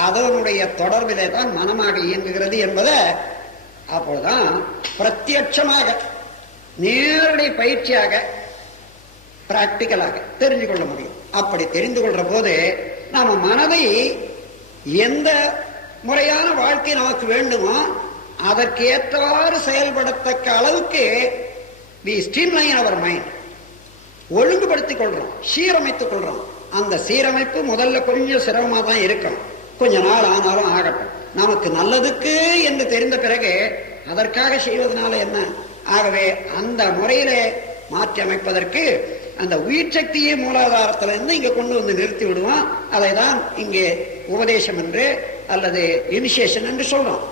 அதனுடைய தொடர்பிலே தான் மனமாக இயங்குகிறது என்பதை அப்போதுதான் பிரத்யட்சமாக நேரடி பயிற்சியாக பிராக்டிக்கலாக தெரிந்து கொள்ள முடியும். அப்படி தெரிந்து கொள்ற போது நாம மனதை எந்த முறையான வாழ்க்கை நமக்கு வேண்டுமோ அதற்கு ஏற்றவாறு செயல்படத்தக்க அளவுக்கு we streamline our mind, ஒழுங்குபடுத்திக் கொள்றோம், சீரமைத்துக் கொள்றோம். அந்த சீரமைப்பு முதல்ல கொஞ்சம் சிரமமா தான் இருக்கும். கொஞ்ச நாள் ஆனாலும் ஆகட்டும். நமக்கு நல்லதுக்கு என்று தெரிந்த பிறகு அதற்காக செய்வதனால என்ன? ஆகவே அந்த முறையில மாற்றி அமைப்பதற்கு அந்த உயிர் சக்தியை மூலாதாரத்திலிருந்து இங்க கொண்டு வந்து நிறுத்தி விடுவோம். அதை தான் இங்கே உபதேசம் என்று அல்லது இனிஷியேஷன் என்று சொல்றோம்.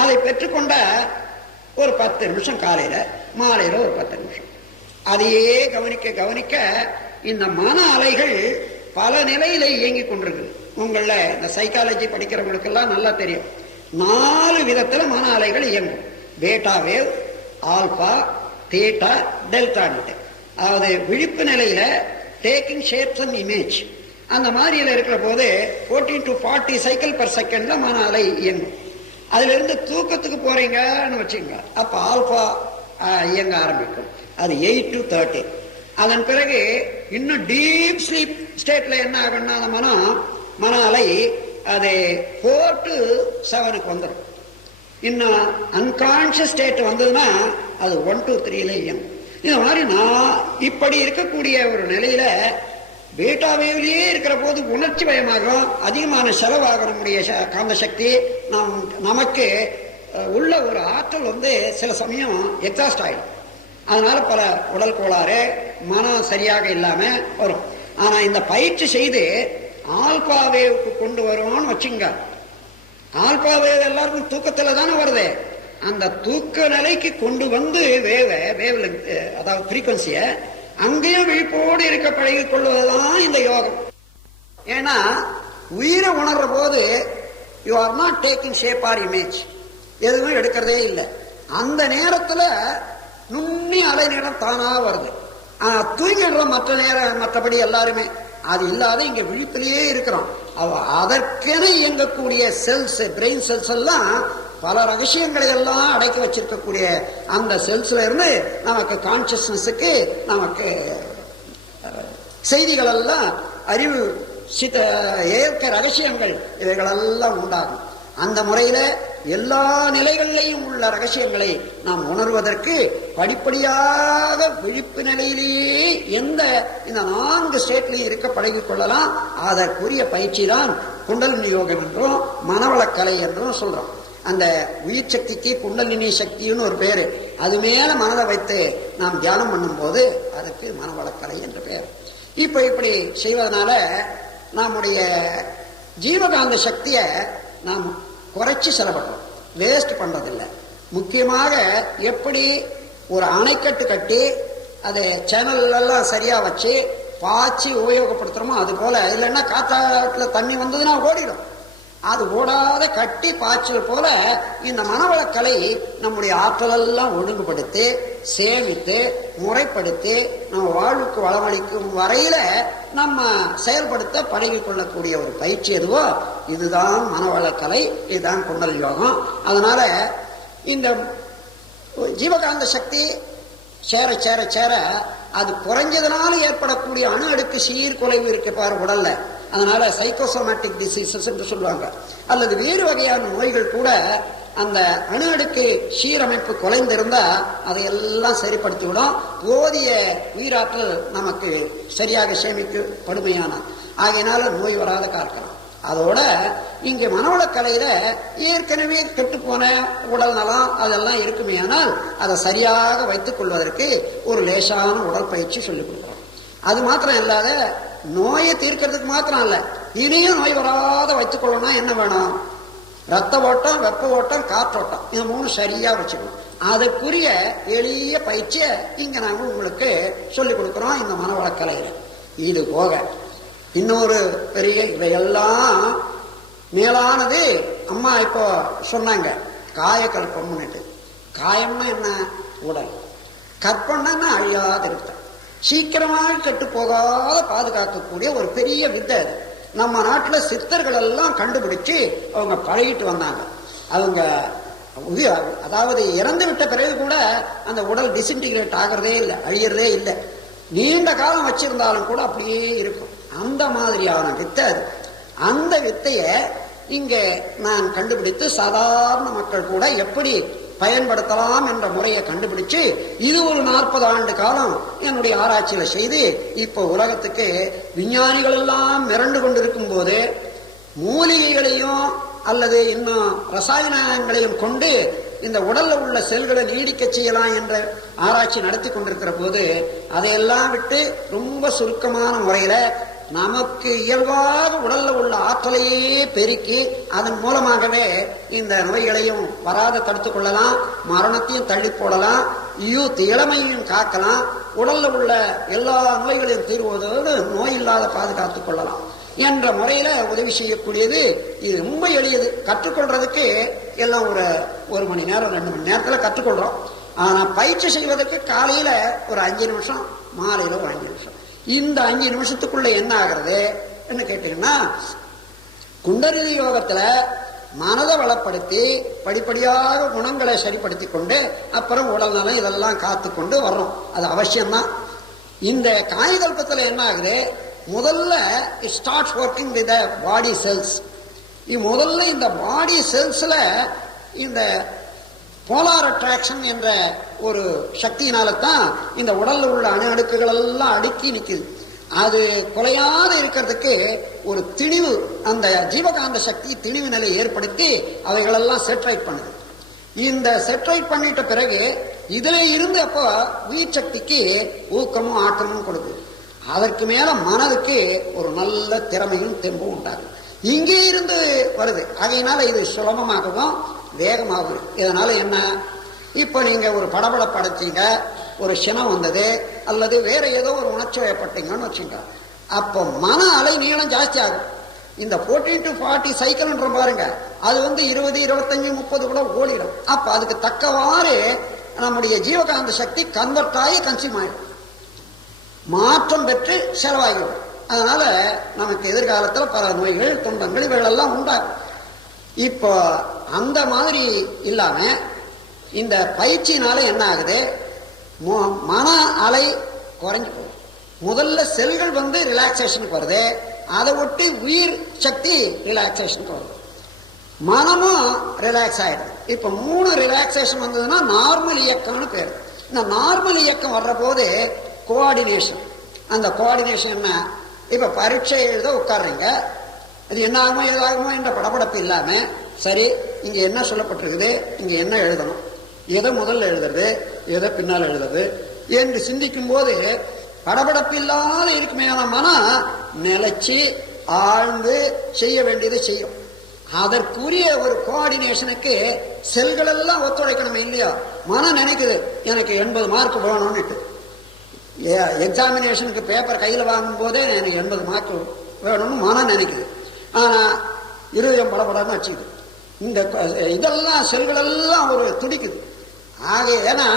அதை பெற்றுக்கொண்ட ஒரு 10 நிமிஷம் காலையில, மாலையில ஒரு 10 நிமிஷம் அதையே கவனிக்க கவனிக்க இந்த மன அலைகள் பல நிலையில இயங்கிக் கொண்டிருக்குது. உங்கள இந்த சைக்காலஜி படிக்கிறவங்களுக்கு எல்லாம் நல்லா தெரியும். 4 விதத்துல மன அலைகள் இயங்கும். பேட்டா வேவ், ஆல்பா, தீட்டா, டெல்டா. அதாவது விழிப்பு நிலையில டேக்கிங் ஷேப்ஸ் அண்ட் இமேஜ் அந்த மாதிரியில இருக்கிற போது 14 to 40 சைக்கிள் பர் செகண்ட்ல மன அலை இயங்கும். அதுல இருந்து தூக்கத்துக்கு போறீங்கன்னு வச்சுங்க, அப்ப ஆல்பா இயங்க ஆரம்பிக்கும். அது 8 to 30. அதன் பிறகு இன்னும் டீப் ஸ்லீப் ஸ்டேட்ல என்ன ஆகும்னா அந்த மன அலை அது 4 to 7க்கு வந்துடும். இன்னும் அன்கான்சியஸ் ஸ்டேட் வந்ததுன்னா அது 1 to 3ல இயங்கும். இந்த மாதிரி நான் இப்படி இருக்கக்கூடிய ஒரு நிலையில பீட்டாவேவிலேயே இருக்கிற போது உணர்ச்சி பயமாகும், அதிகமான செலவாக நம்முடைய காந்த சக்தி நமக்கு உள்ள ஒரு ஆற்றல் வந்து சில சமயம் எக்ஸாஸ்ட் ஆயிடும். அதனால பல உடல் கோளாறு, மனம் சரியாக இல்லாம வரும். ஆனா இந்த பயிற்சி செய்து ஆல்பா வேவுக்கு கொண்டு வருவோம்னு வச்சுங்க. ஆல்பா வேவ் எல்லாருக்கும் தூக்கத்துல தானே வருது. அந்த தூக்க நிலைக்கு கொண்டு வந்து வேவ்ல அதாவது ஃப்ரீக்வன்சிய அங்கேயும் விழிப்போடு இருக்க பழகிக் கொள்வதுதான் இந்த யோகம். ஏன்னா உயிரை உணர்ற போது you are not taking shape or image, எதுவும் எடுக்கிறதே இல்லை. அந்த நேரத்துல நுண்ணி அலை நேரம் தானா வருது. தூங்கிடுற மற்றபடி எல்லாருமே அது இல்லாத இங்க விழிப்பிலேயே இருக்கிறோம். அதற்கென இயங்கக்கூடிய செல்ஸ், பிரெயின் செல்ஸ் எல்லாம் பல ரகசியங்களை எல்லாம் அடக்கி வச்சிருக்கக்கூடிய அந்த செல்ஸ்ல இருந்து நமக்கு கான்சியஸ்னஸுக்கு நமக்கு செய்திகள் எல்லாம் அறிவு ஏற்க ரகசியங்கள் இவைகளெல்லாம் உண்டாகும். அந்த முறையில எல்லா நிலைகளிலேயும் உள்ள ரகசியங்களை நாம் உணர்வதற்கு படிப்படியாக விழிப்பு நிலையிலேயே இந்த 4 ஸ்டேட்லையும் இருக்க பழகிக் கொள்ளலாம். அதற்குரிய பயிற்சி தான் குண்டலினி யோகம் என்றும் மனவளக்கலை என்றும் சொல்றோம். அந்த உயிர் சக்திக்கு குண்டலினி சக்தின்னு ஒரு பேரு. அது மேல மனதை வைத்து நாம் தியானம் பண்ணும் போது அதுக்கு மனவளக்கலை என்ற பெயர். இப்படி செய்வதனால நம்முடைய ஜீவகாந்த சக்தியை நாம் குறைச்சி செலவிடுறோம், வேஸ்ட் பண்றதில்லை. முக்கியமாக எப்படி ஒரு அணைக்கட்டு கட்டி அதை சேனல் எல்லாம் சரியா வச்சு பாய்ச்சி உபயோகப்படுத்துறோமோ அது போல, இல்லைன்னா காத்தாட்டுல தண்ணி வந்ததுன்னா ஓடிடும். அது ஓடாத கட்டி பாய்ச்சல் போல இந்த மனவளக்கலை நம்முடைய ஆற்றலெல்லாம் ஒழுங்குபடுத்தி சேமித்து முறைப்படுத்தி நம்ம வாழ்வுக்கு வளமளிக்கும் வரையில நம்ம செயல்படுத்த பழகி கொள்ளக்கூடிய ஒரு பயிற்சி எதுவோ இதுதான் மனவளக்கலை, இதுதான் குண்டலினி யோகம். அதனால இந்த ஜீவகாந்த சக்தி சேர சேர சேர அது குறைஞ்சதுனால ஏற்படக்கூடிய அணு அடுக்கு சீர்குலைவு இருக்கு பாரு உடல்ல. அதனால சைக்கோசோமேட்டிக் டிசீசஸ் என்று சொல்லுவாங்க. அல்லது வேறு வகையான நோய்கள் கூட அந்த அணு அடுக்கு சீரமைப்பு குலைந்திருந்தா அதையெல்லாம் சரிப்படுத்தி விடும். போதிய உயிராற்றல் நமக்கு சரியாக சேமிக்கப்படுமையான ஆகையினால நோய் வராத காக்கலாம். அதோட இங்க மனவளக்கலையில ஏற்கனவே கெட்டு போன உடல் நலம் அதெல்லாம் இருக்குமே, ஆனால் அதை சரியாக வைத்துக் கொள்வதற்கு ஒரு லேசான உடற்பயிற்சி சொல்லிக் கொடுக்கிறோம். அது மாத்திரம் இல்லாத நோயை தீர்க்கிறதுக்கு மாத்திரம் இல்ல, இனியும் நோய் வராத வைத்துக் கொள்ளணும்னா என்ன வேணும்? ரத்த ஓட்டம், வெப்ப ஓட்டம், காற்றோட்டம், இது 3 சரியா வச்சுக்கணும். அதுக்குரிய எளிய பயிற்சியை இங்க நாங்க உங்களுக்கு சொல்லிக் கொடுக்கிறோம் இந்த மனவளக்கலையில. இது போக இன்னொரு பெரிய இவையெல்லாம் மேலானது அம்மா இப்போ சொன்னாங்க காயக்கல்பம்னுட்டு. காயம்னா என்ன? உடல். கற்பனைன்னா அழியாத இருக்க, சீக்கிரமாக கெட்டு போகாத பாதுகாக்கக்கூடிய ஒரு பெரிய வித்தை அது. நம்ம நாட்டில் சித்தர்கள் எல்லாம் கண்டுபிடிச்சு அவங்க பழகிட்டு வந்தாங்க. அவங்க அதாவது இறந்து விட்ட பிறகு கூட அந்த உடல் டிஸ்இன்டிகிரேட் ஆகிறதே இல்லை, அழியறதே இல்லை. நீண்ட காலம் வச்சிருந்தாலும் கூட அப்படியே இருக்கும். அந்த மாதிரியான வித்தை அது. அந்த வித்தைய இங்க நான் கண்டுபிடித்து சாதாரண மக்கள் கூட எப்படி பயன்படுத்தலாம் என்ற முறையை கண்டுபிடிச்சு இது ஒரு 40 ஆண்டு காலம் என்னுடைய ஆராய்ச்சியில செய்து இப்போ உலகத்துக்கு விஞ்ஞானிகள் எல்லாம் மிரண்டு கொண்டிருக்கும் போது மூலிகைகளையும் அல்லது இன்னும் ரசாயனங்களையும் கொண்டு இந்த உடல்ல உள்ள செல்களை நீடிக்க செய்யலாம் என்ற ஆராய்ச்சி நடத்தி கொண்டிருக்கிற போது அதையெல்லாம் விட்டு ரொம்ப சுருக்கமான முறையில நமக்கு இயல்பாக உடல்ல உள்ள ஆற்றலையே பெருக்கி அதன் மூலமாகவே இந்த நோய்களையும் வராத தடுத்துக் கொள்ளலாம், மரணத்தையும் தள்ளி போடலாம், இளமையும் காக்கலாம், உடல்ல உள்ள எல்லா நோய்களையும் தீர்வதோடு நோய் இல்லாத பாதுகாத்துக் கொள்ளலாம் என்ற முறையில உதவி செய்யக்கூடியது. இது ரொம்ப எளியது. கற்றுக்கொள்றதுக்கு எல்லாம் ஒரு மணி நேரம் 2 மணி நேரத்துல கற்றுக்கொள்றோம். ஆனா பயிற்சி செய்வதற்கு காலையில ஒரு 5 நிமிஷம், மாலையில ஒரு 5 நிமிஷம். இந்த 5 நிமிஷத்துக்குள்ள என்ன ஆகிறது என்ன கேட்டீங்கன்னா, குண்டலினி யோகத்துல மனதை வளப்படுத்தி படிப்படியாக குணங்களை சரிப்படுத்தி கொண்டு அப்புறம் உடல் நலம் இதெல்லாம் காத்துக்கொண்டு வர்றோம். அது அவசியம்தான். இந்த காயகல்பத்துல என்ன ஆகுது, முதல்ல it starts working with the body cells. முதல்ல இந்த பாடி செல்ஸ்ல இந்த போலார் அட்ராக்ஷன் என்ற ஒரு சக்தியினால தான் இந்த உடல்ல உள்ள அணு அடுக்குகள் எல்லாம் அடுக்கி நிற்குது. அது குலையாத இருக்கிறதுக்கு ஒரு திணிவு, அந்த ஜீவகாந்த சக்தி திணிவு நிலை ஏற்படுத்தி அவைகளெல்லாம் செட்ரைட் பண்ணுது. இந்த செட்ரைட் பண்ணிட்ட பிறகு இதுல இருந்து அப்போ உயிர் சக்திக்கு ஊக்கமும் ஆக்கமும் கொடுக்குது. அதற்கு மேல மனதுக்கு ஒரு நல்ல திறமையும் தெம்பும் உண்டாகும். இங்கே இருந்து வருது. அதனால இது சுலபமாகவும் வேகமாகும். இதனால என்ன, இப்ப நீங்க ஒரு படபடப்பு அடைச்சிங்க, ஒரு சினம் வந்தது அல்லது வேற ஏதோ ஒரு உணர்ச்சி வயப்பட்டீங்கன்னு வச்சுங்க, அப்போ மன அலை நீளம் ஜாஸ்தி ஆகும். இந்த 14 to 40 சைக்கிள்ன்ற பாருங்க, அது 20, 25, 30 கூட ஓடிடும். அப்ப அதுக்கு தக்கவாறு நம்முடைய ஜீவகாந்த சக்தி கன்வெர்ட் ஆகி கன்சியூம் ஆயிடும், மாற்றம் பெற்று செலவாகிடும். அதனால நமக்கு எதிர்காலத்துல பல நோய்கள் துன்பங்கள் இவைகளெல்லாம் உண்டாகும். இப்போ அந்த மாதிரி இல்லாம இந்த பயிற்சியினால என்ன ஆகுது, மன அலை குறைஞ்சு போகும். முதல்ல செல்கள் ரிலாக்ஸேஷனுக்கு வருது, அதை ஒட்டி உயிர் சக்தி ரிலாக்ஸேஷனுக்கு வருது. மனமும் ரிலாக்ஸ் ஆயிடும். இப்ப 3 ரிலாக்ஸேஷன் வந்ததுன்னா நார்மல் இயக்கம்னு பேர். இந்த நார்மல் இயக்கம் வர்ற போது கோஆர்டினேஷன். அந்த கோஆர்டினேஷன் என்ன? இப்ப பரீட்சை எழுத உட்கார்றீங்க, அது என்ன ஆகுமோ ஏதாகுமோ என்ற படபடப்பு இல்லாம, சரி இங்க என்ன சொல்லப்பட்டிருக்குது, இங்க என்ன எழுதணும், எதை முதல்ல எழுதுறது, எதை பின்னால் எழுதுறது என்று சிந்திக்கும் போது படபடப்பு இல்லாத இருக்குமே மனம் நிலைச்சு ஆழ்ந்து செய்ய வேண்டியது செய்யும். அதற்குரிய ஒரு கோஆர்டினேஷனுக்கு செல்கள் எல்லாம் ஒத்துழைக்கணும் இல்லையா? மனம் நினைக்குது எனக்கு 80 மார்க் வேணும்னு. எக்ஸாமினேஷனுக்கு பேப்பர் கையில் வாங்கும் போதே எனக்கு 80 மார்க் வேணும்னு மனம் நினைக்குது. ஆனா இருதயம் படப்படான்னு வச்சுக்குது. இந்த இதெல்லாம் செல்கள் எல்லாம் ஒரு துடிக்குது. ஆக ஏன்னா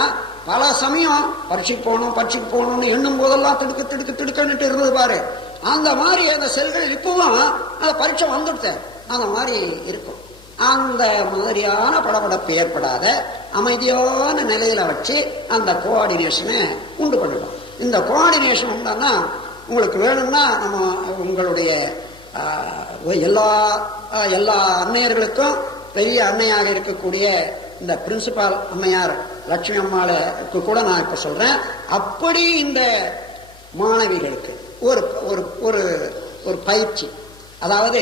பல சமயம் பரீட்சைக்கு போகணும்னு எண்ணும் போதெல்லாம் திடுக்கன்னுட்டு இருந்தது பாரு. அந்த மாதிரி அந்த செல்கள் இப்பவும் அந்த பரீட்சை வந்துடுத்த அந்த மாதிரி இருக்கும். அந்த மாதிரியான படபடப்பு ஏற்படாத அமைதியான நிலையில வச்சு அந்த கோஆர்டினேஷனை உண்டு பண்ணிடும். இந்த கோஆர்டினேஷன் உண்டானா உங்களுக்கு வேணும்னா நம்ம உங்களுடைய எல்லா அன்னையர்களுக்கும் பெரிய அன்னையாக இருக்கக்கூடிய இந்த பிரின்சிபால் அம்மையார் லட்சுமி அம்மாளுக்கு கூட நான் இப்ப சொல்றேன். அப்படி இந்த மாணவிகளுக்கு ஒரு ஒரு ஒரு பயிற்சி, அதாவது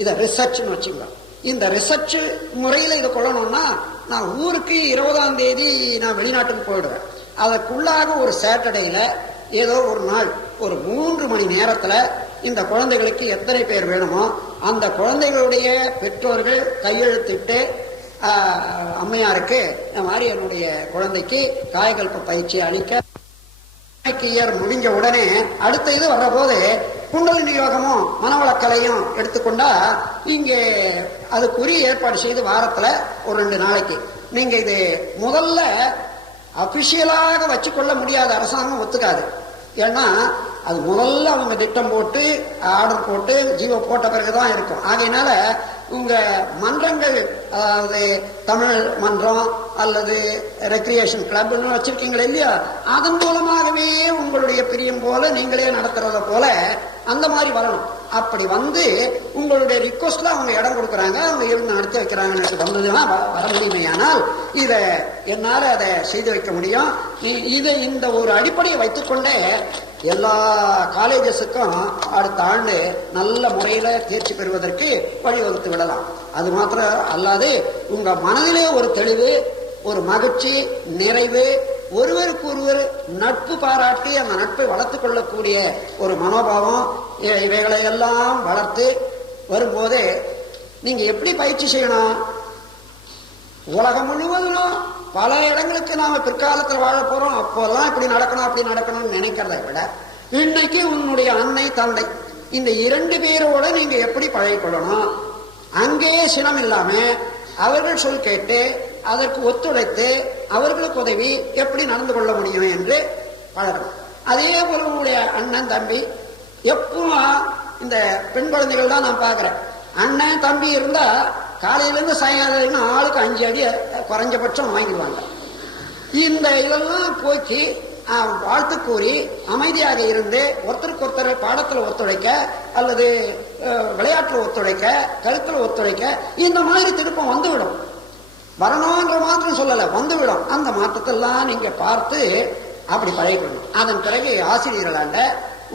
இதை ரிசர்ச்னு வச்சுக்கலாம். இந்த ரிசர்ச் முறையில் இதை கொள்ளணும்னா நான் ஊருக்கு 20ஆம் தேதி நான் வெளிநாட்டுக்கு போயிடுவேன். அதற்குள்ளாக ஒரு சாட்டர்டேல ஏதோ ஒரு நாள் ஒரு 3 மணி நேரத்துல இந்த குழந்தைகளுக்கு எத்தனை பேர் வேணுமோ அந்த குழந்தைகளுடைய பெற்றோர்கள் கையெழுத்திட்டு அம்மையாருக்கு இந்த மாதிரி என்னுடைய குழந்தைக்கு காயகல்ப பயிற்சி அளிக்க இயர் முடிஞ்ச உடனே அடுத்த இது வர்ற போது குண்டலினி யோகமும் மனவளக்கலையும் எடுத்துக்கொண்டா இங்கே அதுக்குரிய ஏற்பாடு செய்து வாரத்துல ஒரு 2 நாளைக்கு நீங்க இது முதல்ல அபிஷியலாக வச்சுக்கொள்ள முடியாத, அரசாங்கம் ஒத்துக்காது. ஏன்னா அது முதல்ல அவங்க திட்டம் போட்டு ஆர்டர் போட்டு ஜீவோ போட்ட பிறகுதான் இருக்கும். ஆகையினால உங்க மன்றங்கள், அதாவது தமிழ் மன்றம் அல்லது ரெக்ரியேஷன் கிளப்னு வச்சிருக்கீங்களா இல்லையா, அதன் மூலமாகவே உங்களுடைய பிரியம் போல நீங்களே நடத்துறத போல அந்த மாதிரி வரணும். அப்படி வந்து உங்களுடைய ரிக்வஸ்ட்ல அவங்க இடம் கொடுக்குறாங்க, அவங்க இருந்து நடத்தி வைக்கிறாங்கன்னு வந்ததுன்னா வர முடியுமே. ஆனால் இதை என்னால அதை செய்து வைக்க முடியும். இதை இந்த ஒரு அடிப்படையை வைத்துக்கொண்டே எல்லா காலேஜஸுக்கும் அடுத்த ஆண்டு நல்ல முறையில தேர்ச்சி பெறுவதற்கு வழிவகுத்து விடலாம். அது மாத்திரம் அல்லாது உங்க மனதிலே ஒரு தெளிவு, ஒரு மகிழ்ச்சி, நிறைவு, ஒருவருக்கு ஒருவர் நட்பு பாராட்டி அந்த நட்பை வளர்த்துக் கொள்ளக்கூடிய ஒரு மனோபாவம், இவைகளை எல்லாம் வளர்த்து வரும்போதே நீங்க எப்படி பயிற்சி செய்யணும்? உலகம் முழுவதும் பல இடங்களுக்கு நாம பிற்காலத்தில் வாழ போறோம். அப்போல்லாம் இப்படி நடக்கணும் அப்படி நடக்கணும்னு நினைக்கிறத விட இன்னைக்கு உன்னுடைய அன்னை தந்தை இந்த 2 பேரோட நீங்க எப்படி பழகிக்கொள்ளணும், அங்கேயே சினம் இல்லாம அவர்கள் சொல் கேட்டு அதற்கு ஒத்துழைத்து அவர்களுக்கு உதவி எப்படி நடந்து கொள்ள முடியும் என்று பழகணும். அதே போல உங்களுடைய அண்ணன் தம்பி எப்பவும் இந்த பெண் குழந்தைகள் தான் நான் பாக்குறேன். அண்ணன் தம்பி இருந்தா காலையிலிருந்து சாயங்காலம் ஆளுக்கு 5 அடி குறைஞ்சபட்சம் வாங்கிடுவாங்க. இந்த இதெல்லாம் போக்கி வாழ்த்து கூறி அமைதியாக இருந்து ஒருத்தருக்கு ஒருத்தர் பாடத்துல ஒத்துழைக்க அல்லது விளையாட்டுல ஒத்துழைக்க, கருத்துல ஒத்துழைக்க, இந்த மாதிரி திருப்பம் வந்துவிடும். வரணும்ன்ற மாத்திரம் சொல்லல, வந்துவிடும். அந்த மாற்றத்தெல்லாம் நீங்க பார்த்து அப்படி பழகிக்கணும். அதன் பிறகு ஆசிரியர்களாண்ட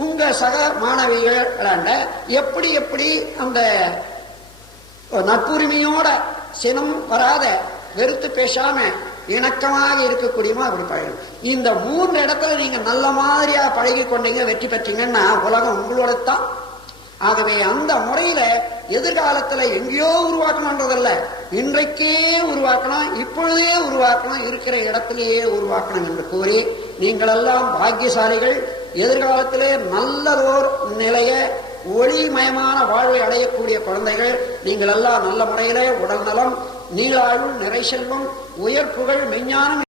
உங்க சக மாணவிகளாண்ட எப்படி எப்படி அந்த நட்புரிமையோட சினம் வராத, வெறுத்து பேசாம இணக்கமாக இருக்கக்கூடியமா அப்படி பழகணும். இந்த 3 இடத்துல நீங்க நல்ல மாதிரியா பழகி கொண்டீங்க, வெற்றி பெற்றீங்கன்னா உலகம் உங்களோட தான். ஆகவே அந்த முறையில எதிர்காலத்துல எங்கேயோ உருவாக்கணும்ன்றதல்ல, இன்றைக்கே உருவாக்கணும், இப்பொழுதே உருவாக்கணும், இருக்கிற இடத்திலேயே உருவாக்கணும் என்று கூறி நீங்களெல்லாம் பாக்கியசாலிகள். எதிர்காலத்திலே நல்லதோர் நிலைய ஒளிமயமான வாழ்வை அடையக்கூடிய குழந்தைகள். நீங்கள் எல்லாம் நல்ல முறையிலே உடல் நலம், நீளாழ்வு, நிறை செல்வம், உயர் புகழ், மெஞ்ஞானம்